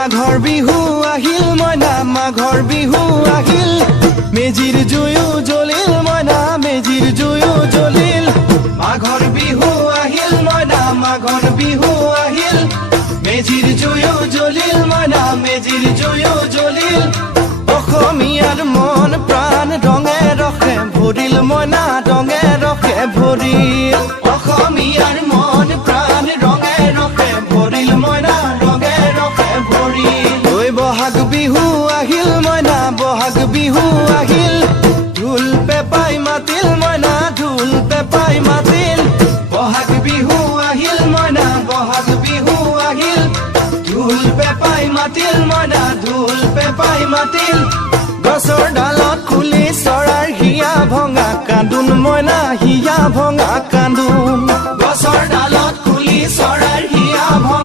মাঘৰ বিহু আহিল মইনা মাঘৰ বিহু আহিল মেজিৰ জুয়ো জ্বলিল মইনা মেজিৰ জুয়ো জ্বলিল মাঘৰ বিহু আহিল মইনা মাঘৰ বিহু আহিল মেজিৰ জুয়ো জ্বলিল মইনা মেজিৰ জুয়ো জ্বলিল অসমীয়াৰ মন প্ৰাণ ৰঙে ৰসে ভৰিল মইনা ৰঙে ৰসে ভৰিল অসমীয়াৰ মন প্ৰাণ ৰঙে ৰসে ভৰিল মইনা ৰঙে ৰসে ভৰিল ঐ বহাগ বিহু আহিল মইনা বহাগ বিহু আহিল ঢোল পেপাই মাতিল মইনা ঢোল পেপাই মাতিল বহাগ বিহু আহিল মইনা বহাগ বিহু আহিল ঢোল পেপাই মাতিল মইনা ঢোল পেপাই মাতিল গছৰ ডালত খুলি চৰাৰ হিয়া ভঙা কান্দোন মইনা হিয়া ভঙা